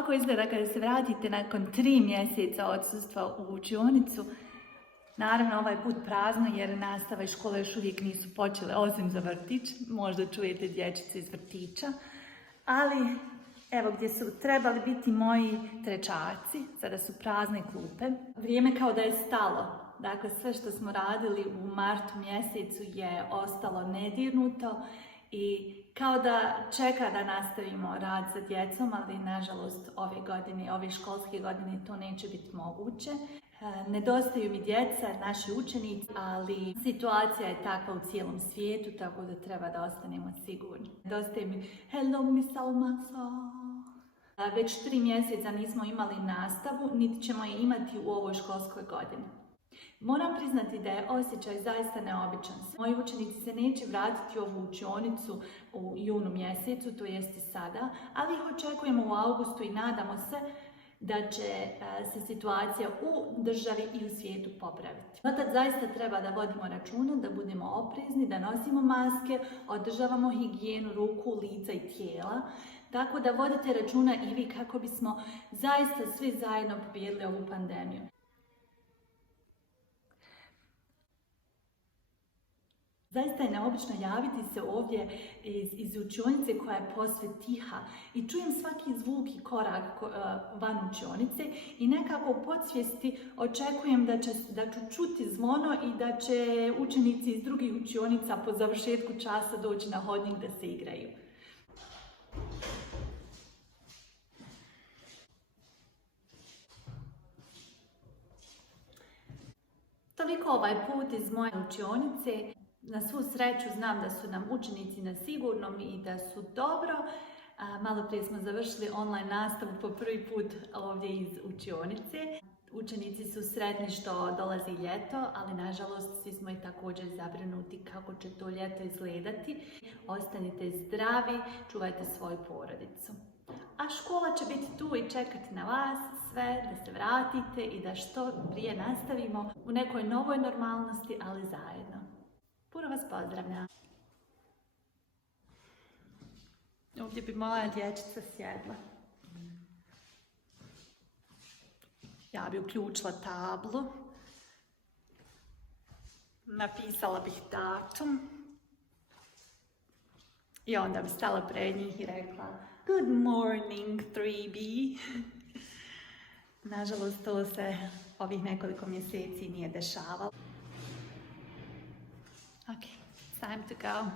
Ovako izgleda kada se vratite nakon 3 mjeseca odsustva u učionicu. Naravno, ovaj put prazno jer nastava i škola još uvijek nisu počele, osim za vrtić. Možda čujete dječice iz vrtića. Ali, evo gdje su trebali biti moji trečaci, sada su prazne klupe. Vrijeme kao da je stalo. Dakle, sve što smo radili u martu mjesecu je ostalo nedirnuto i kao da čeka da nastavimo rad sa djecom, ali nažalost ove školske godine to neće biti moguće. Nedostaju mi djeca, naši učenici, ali situacija je takva u cijelom svijetu, tako da treba da ostanemo sigurni. Nedostaje mi hello Miss Almasa. Već 3 mjeseca nismo imali nastavu, niti ćemo je imati u ovoj školskoj godini. Moram priznati da je osjećaj zaista neobičan. Moji učenici se neće vratiti u ovu učionicu u junu mjesecu, to jeste sada, ali ih očekujemo u augustu i nadamo se da će se situacija u državi i u svijetu popraviti. No tad zaista treba da vodimo računa, da budemo oprezni, da nosimo maske, održavamo higijenu ruku, lica i tijela. Tako da vodite računa i vi kako bismo zaista svi zajedno pobijedili ovu pandemiju. Zaista je neobično javiti se ovdje iz učionice koja je posve tiha i čujem svaki zvuk i korak van učionice i nekako u podsvijesti očekujem da ću čuti zvono i da će učenici iz drugih učionica po završetku časa doći na hodnik da se igraju. Toliko ovaj put iz moje učionice. Na svu sreću znam da su nam učenici na sigurnom i da su dobro. Malo prije smo završili online nastavu po prvi put ovdje iz učionice. Učenici su sretni što dolazi ljeto, ali nažalost svi smo i također zabrinuti kako će to ljeto izgledati. Ostanite zdravi, čuvajte svoju porodicu. A škola će biti tu i čekati na vas sve, da se vratite i da što prije nastavimo u nekoj novoj normalnosti, ali zajedno. Puno vas pozdravljam. Ovdje bi moja dječica sjedla. Ja bi uključila tablu. Napisala bih datum. I onda bi stala pred njih i rekla Good morning 3B. Nažalost, to se ovih nekoliko mjeseci nije dešavalo. Okay, time to go.